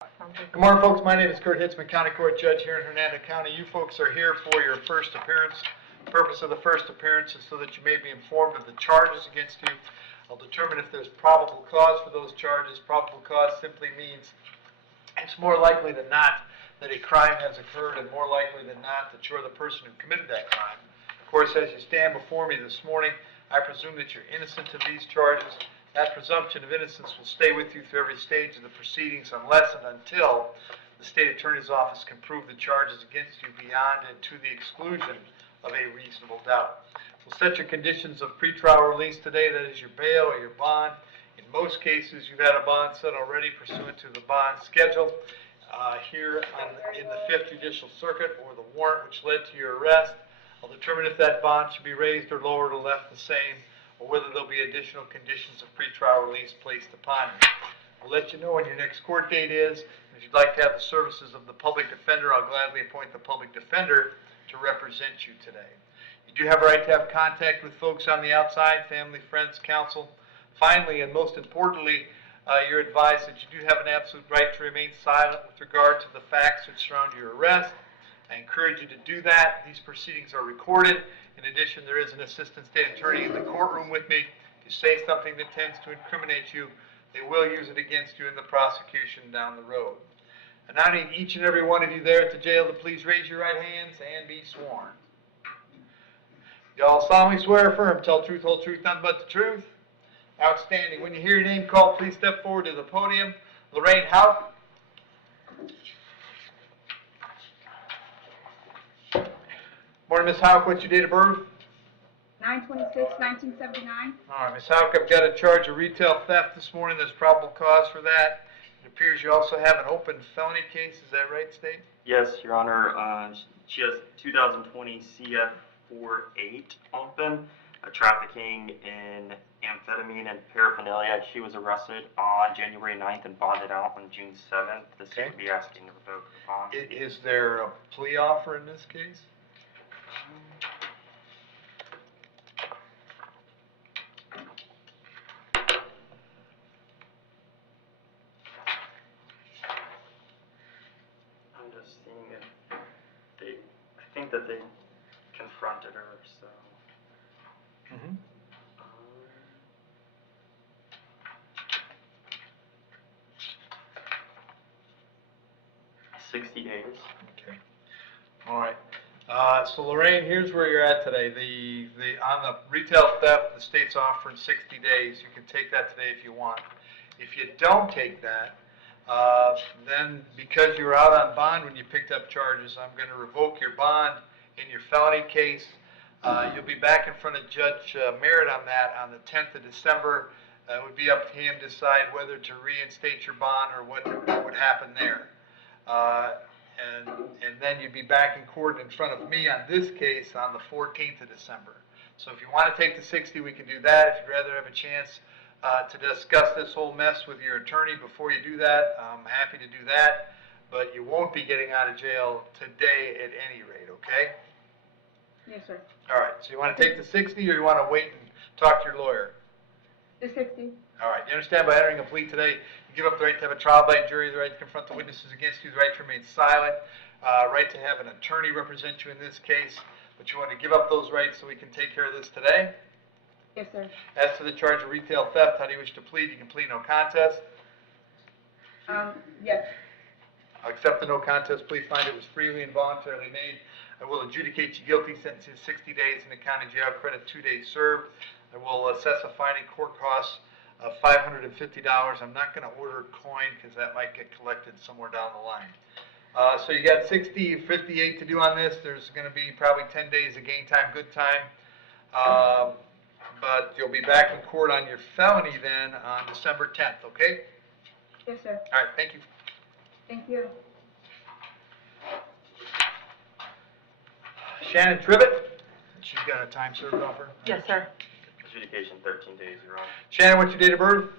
Good morning, folks. My name is Hitzemann, County Court Judge here in Hernando County. You folks are here for your first appearance. The purpose of the first appearance is so that you may be informed of the charges against you. I'll determine if there's probable cause for those charges. Probable cause simply means it's more likely than not that a crime has occurred, and more likely than not that you're the person who committed that crime. Of course, as you stand before me this morning, I presume that you're innocent of these charges. That presumption of innocence will stay with you through every stage of the proceedings unless and until the state attorney's office can prove the charges against you beyond and to the exclusion of a reasonable doubt. We'll set your conditions of pretrial release today, that is your bail or your bond. In most cases, you've had a bond set already pursuant to the bond schedule here in the 5th Judicial Circuit, or the warrant which led to your arrest. I'll determine if that bond should be raised or lowered or left the same, or whether there'll be additional conditions of pretrial release placed upon you. We'll let you know when your next court date is. If you'd like to have the services of the public defender, I'll gladly appoint the public defender to represent you today. You do have a right to have contact with folks on the outside, family, friends, counsel. Finally, and most importantly, you're advised that you do have an absolute right to remain silent with regard to the facts that surround your arrest. I encourage you to do that. These proceedings are recorded. In addition, there is an assistant state attorney in the courtroom with me. If you say something that tends to incriminate you, they will use it against you in the prosecution down the road. And I need each and every one of you there at the jail to please raise your right hands and be sworn. Y'all solemnly swear or affirm, tell the truth, whole truth, nothing but the truth. Outstanding. When you hear your name called, please step forward to the podium. Lorraine Houck. Morning, Ms. Houck. What's your date of birth? 9/26/1979. All right, Ms. Houck, I've got a charge of retail theft this morning. There's probable cause for that. It appears you also have an open felony case. Is that right, State? Yes, Your Honor. She has 2020 CF48 open, trafficking in amphetamine and paraphernalia. She was arrested on January 9th and bonded out on June 7th. The state would be asking to revoke the bond. Is there a plea offer in this case? I'm just seeing if I think that they confronted her, so. 60 days. Okay. All right. So Lorraine, here's where you're at today. On the retail theft, the state's offering 60 days. You can take that today if you want. If you don't take that, then because you were out on bond when you picked up charges, I'm going to revoke your bond in your felony case. You'll be back in front of Judge Merritt on that on the 10th of December. It would be up to him to decide whether to reinstate your bond or what would happen there. And then you'd be back in court in front of me on this case on the 14th of December. So if you want to take the 60, we can do that. If you'd rather have a chance to discuss this whole mess with your attorney before you do that, I'm happy to do that. But you won't be getting out of jail today at any rate, okay? Yes, sir. All right, so you want to take the 60 or you want to wait and talk to your lawyer? The 60. All right, you understand by entering a plea today, you give up the right to have a trial by jury, the right to confront the witnesses against you, the right to remain silent, right to have an attorney represent you in this case, but you want to give up those rights so we can take care of this today? Yes, sir. As to the charge of retail theft, how do you wish to plead? You can plead no contest. Yes. I'll accept the no contest plea, find it was freely and voluntarily made. I will adjudicate you guilty, sentence you to 60 days in the county jail, credit 2 days served. I will assess a fine and court costs of $550. I'm not going to order coin because that might get collected somewhere down the line. So you got 60, 58 to do on this. There's going to be probably 10 days of gain time, good time. But you'll be back in court on your felony then on December 10th, okay? Yes, sir. All right, thank you. Thank you. Shannon Tribbett, she's got a time served offer. Yes, sir. Adjudication 13 days, Your Honor. Shannon, what's your date of birth?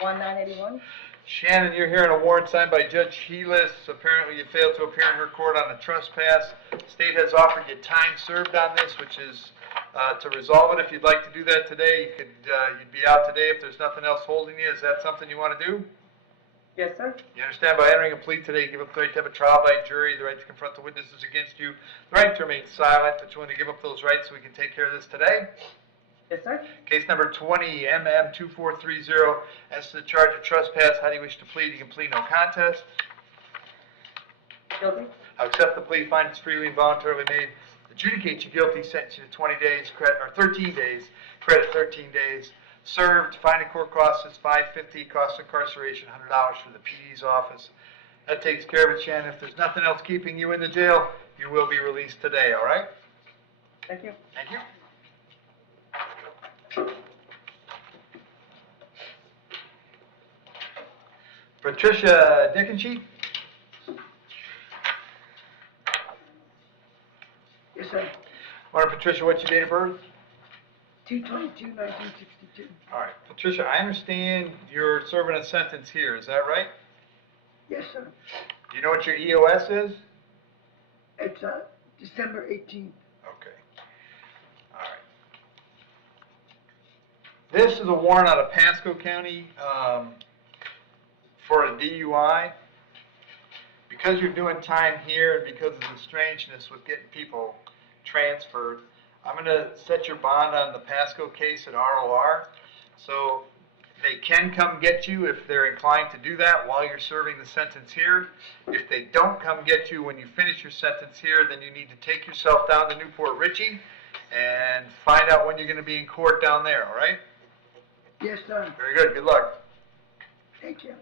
1/9/81. Shannon, you're here on a warrant signed by Judge Helis. Apparently you failed to appear in her court on a trespass. State has offered you time served on this, which is to resolve it. If you'd like to do that today, you'd be out today if there's nothing else holding you. Is that something you want to do? Yes, sir. You understand by entering a plea today, you give up the right to have a trial by jury, the right to confront the witnesses against you, the right to remain silent, but you want to give up those rights so we can take care of this today? Yes, sir. Case number 20MM2430, as to the charge of trespass, how do you wish to plead? You can plead no contest. Guilty. I accept the plea, find it's freely and voluntarily made, adjudicate you guilty, sentence you to 20 days, credit, or 13 days, credit 13 days, served, fine and court costs is $550, cost of incarceration $100 for the PD's office. That takes care of it, Shannon. If there's nothing else keeping you in the jail, you will be released today, all right? Thank you. Thank you. Patricia Dickensheet? Yes, sir. Morning, Patricia, what's your date of birth? 2/22/1962. All right, Patricia, I understand you're serving a sentence here, is that right? Yes, sir. Do you know what your EOS is? It's December 18th. Okay. All right. This is a warrant out of Pasco County for a DUI. Because you're doing time here and because of the strangeness with getting people transferred, I'm going to set your bond on the Pasco case at ROR. So they can come get you if they're inclined to do that while you're serving the sentence here. If they don't come get you when you finish your sentence here, then you need to take yourself down to Newport Richie and find out when you're going to be in court down there, all right? Yes, sir. Very good. Good luck. Thank you.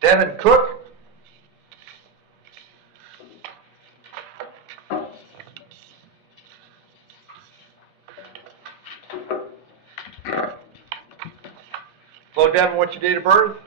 Devin Cook. Hello, Devin. What's your date of birth?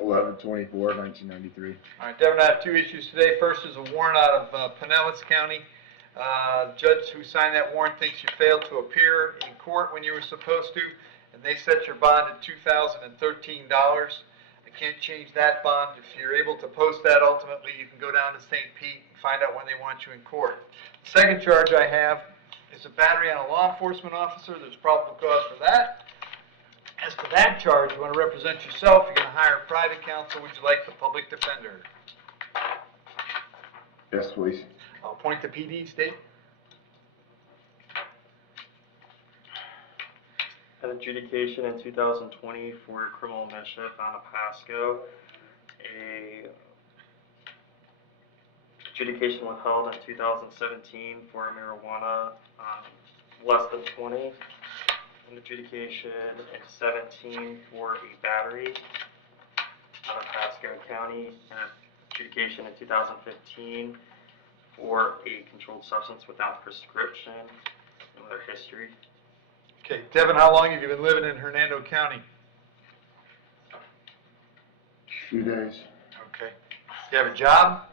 11/24/1993. All right, Devin, I have two issues today. First is a warrant out of Pinellas County. The judge who signed that warrant thinks you failed to appear in court when you were supposed to, and they set your bond at $2,013. I can't change that bond. If you're able to post that, ultimately, you can go down to St. Pete and find out when they want you in court. The second charge I have is a battery on a law enforcement officer. There's probable cause for that. As to that charge, you want to represent yourself, you're going to hire private counsel. Would you like the public defender? Yes, please. I'll appoint the PD, state. An adjudication in 2020 for criminal mischief out of Pasco. A adjudication withheld in 2017 for marijuana less than 20. An adjudication in 17 for a battery out of Pasco County. An adjudication in 2015 for a controlled substance without prescription. No other history. Okay, Devin, how long have you been living in Hernando County? 2 days. Okay. Do you have a job?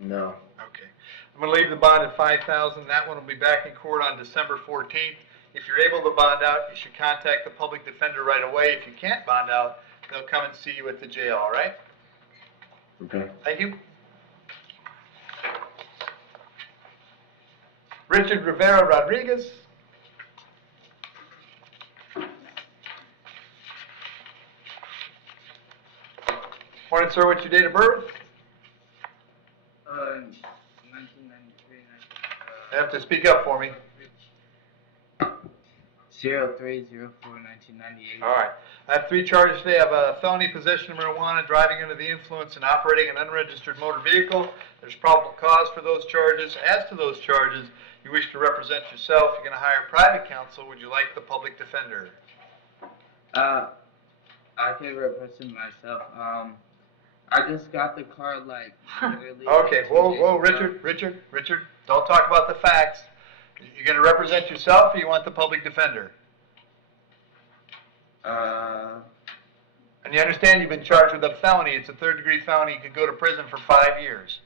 No. Okay. I'm going to leave the bond at $5,000. That one will be back in court on December 14th. If you're able to bond out, you should contact the public defender right away. If you can't bond out, they'll come and see you at the jail, all right? Okay. Thank you. Richard Rivera Rodriguez. Morning, sir. What's your date of birth? 1993. You have to speak up for me. 03/04/1998. All right. I have three charges today. I have a felony possession of marijuana, driving under the influence, and operating an unregistered motor vehicle. There's probable cause for those charges. As to those charges, you wish to represent yourself. You're going to hire private counsel. Would you like the public defender? I can represent myself. I just got the car like literally. Okay. like 2 Whoa, days whoa, ago. Richard. Don't talk about the facts. You're going to represent yourself, or you want the public defender? And you understand you've been charged with a felony. It's a third-degree felony. You could go to prison for 5 years.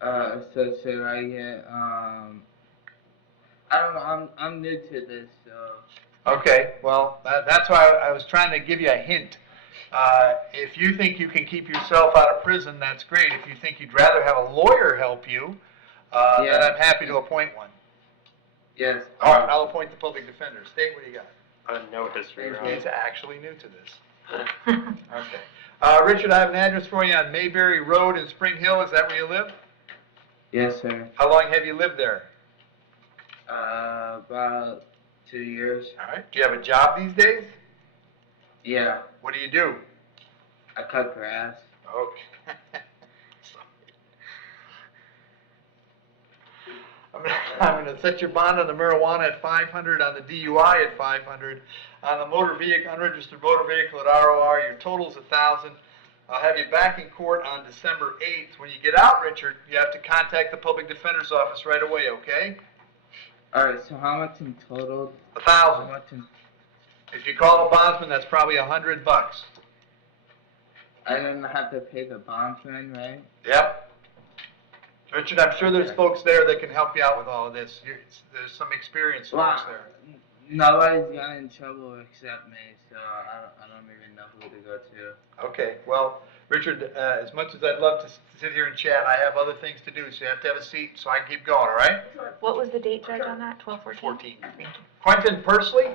So should I get I don't know. I'm new to this, so. Okay, well, that's why I was trying to give you a hint. If you think you can keep yourself out of prison, that's great. If you think you'd rather have a lawyer help you, then I'm happy to appoint one. Yes. All right, I'll appoint the public defender. State what you got. No history, Your Thank Honor. you. He's actually new to this. Okay. Richard, I have an address for you on Mayberry Road in Spring Hill. Is that where you live? Yes, sir. How long have you lived there? About 2 years. All right. Do you have a job these days? Yeah, What do you do? I cut grass. Okay. I'm gonna set your bond on the marijuana at 500, on the DUI at 500, on the motor vehicle, unregistered motor vehicle at ROR, your total's 1,000. I'll have you back in court on December 8th. When you get out, Richard, you have to contact the public defender's office right away, okay? Alright, so how much in total? How 1,000. much in, If you call the bondsman, that's probably $100. I didn't have to pay the bondsman, right? Yep. Richard, I'm sure there's folks there that can help you out with all of this. There's some experienced folks there. Nobody's got in trouble except me, so I don't even know who to go to. Okay, well, Richard, as much as I'd love to sit here and chat, I have other things to do, so you have to have a seat so I can keep going, all right? What was the date, Judge, on that? 12/14? 14. Thank you. Quentin Persley?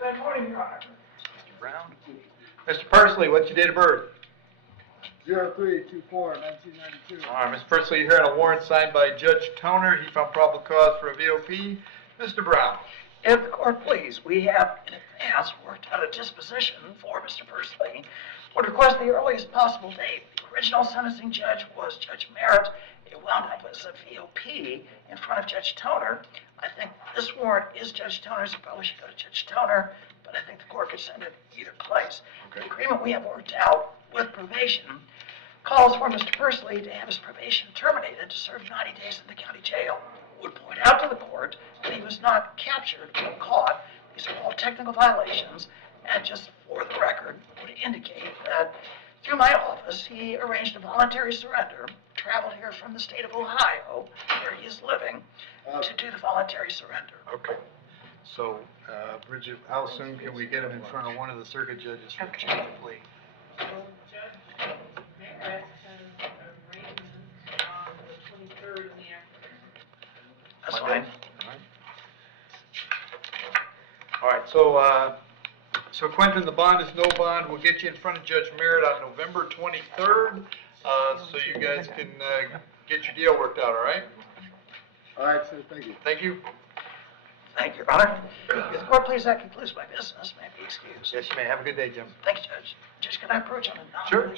Good morning, Your Honor. Mr. Brown? Mr. Persley, what's your date of birth? 03/24/1992. All right, Mr. Persley, you're here on a warrant signed by Judge Toner. He found probable cause for a VOP. Mr. Brown? If the court please, we have in advance worked out a disposition for Mr. Persley. Would request the earliest possible date. The original sentencing judge was Judge Merritt. It wound up as a VOP in front of Judge Toner. I think this warrant is Judge Toner's. It probably should go to Judge Toner, but I think the court could send it either place. The agreement we have worked out with probation calls for Mr. Persley to have his probation terminated to serve 90 days in the county jail. Would point out to the court that he was not captured or caught. These are all technical violations, and just for the record, would indicate that through my office, he arranged a voluntary surrender, traveled here from the state of Ohio, where he is living, to do the voluntary surrender. Okay. So, Bridget, how soon can we get him in front of one of the circuit judges for a Okay. change of plea? So Judge Merritt has arrangements on the 23rd in the afternoon. That's Monday? fine. All right, so Quentin, the bond is no bond. We'll get you in front of Judge Merritt on November 23rd, so you guys can get your deal worked out, all right? All right, sir, thank you. Thank you. Thank you, Your Honor. If the court please, that concludes my business. May I be excused? Yes, you may. Have a good day, Jim. Thank you, Judge. Judge, can I approach on a Sure.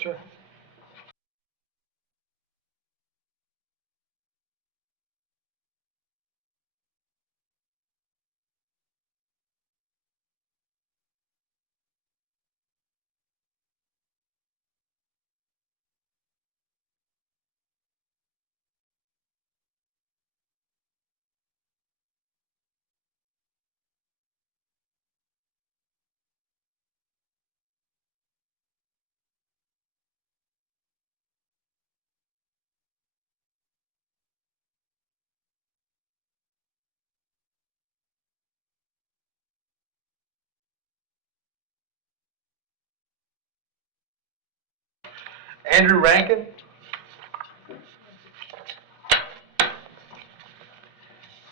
Andrew Rankin?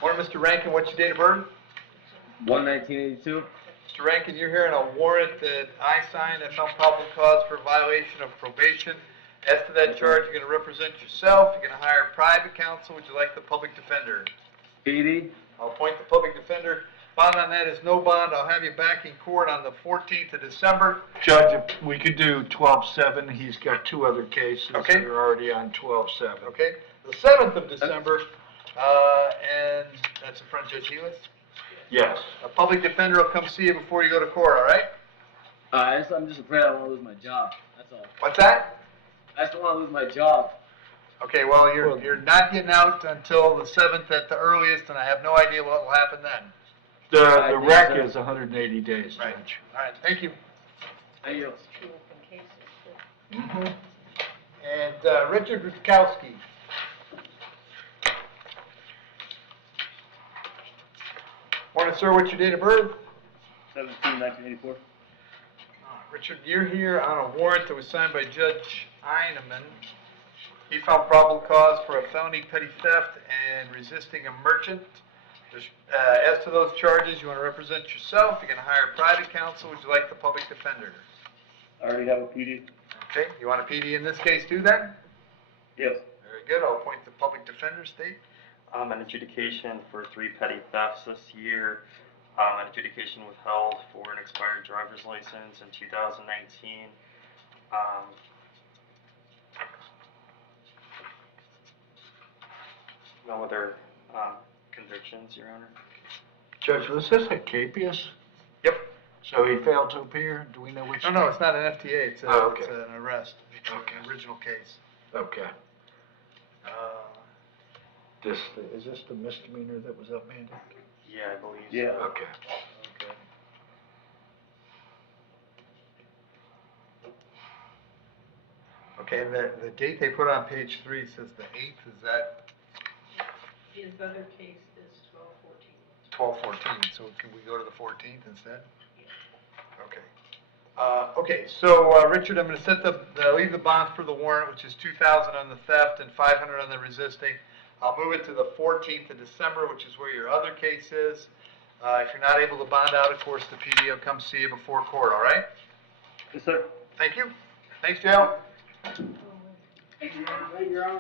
Morning, Mr. Rankin. What's your date of birth? 1982. Mr. Rankin, you're here on a warrant that I signed that found probable cause for violation of probation. As to that charge, you're going to represent yourself. You're going to hire private counsel. Would you like the public defender? PD. I'll appoint the public defender. Bond on that is no bond. I'll have you back in court on the 14th of December. Judge, if we could do 12/7, he's got two other cases that Okay. are already on 12/7. Okay? The 7th of December, and that's in front of Judge Healis. Yes. A public defender will come see you before you go to court, all right? I'm just afraid I won't lose my job. That's all. What's that? I just don't want to lose my job. Okay, well, you're not getting out until the 7th at the earliest, and I have no idea what will happen then. The think rec so. is 180 days, Right. Judge. All right, thank you. Thank you. Two open cases. Mm-hmm. And Richard Rutkowski. Morning, sir. What's your date of birth? 1984. Richard, you're here on a warrant that was signed by Judge Heineman. He found probable cause for a felony petty theft and resisting a merchant. As to those charges, you want to represent yourself, you're going to hire private counsel, would you like the public defender? I already have a PD. Okay, you want a PD in this case too then? Yes. Very good, I'll appoint the public defender, state. An adjudication for 3 petty thefts this year. An adjudication withheld for an expired driver's license in 2019. No other convictions, Your Honor. Judge, was this a capias? Yep. So he failed to appear? Do we know which? No, it's not an FTA, it's Oh, okay. it's an arrest. It's Okay. an original case. Okay. Uh, Is this the misdemeanor that was upended? Yeah, I believe so. Yeah. Okay. Okay. Okay, and the date they put on page 3 says the 8th, is that His other case is 12/14. 12/14, so can we go to the 14th instead? Okay. Okay, so, Richard, I'm gonna set leave the bonds for the warrant, which is 2,000 on the theft and 500 on the resisting. I'll move it to the 14th of December, which is where your other case is. If you're not able to bond out, of course, the PD will come see you before court, all right? Yes, sir. Thank you. Thanks, Joe. Thank you, Your Honor.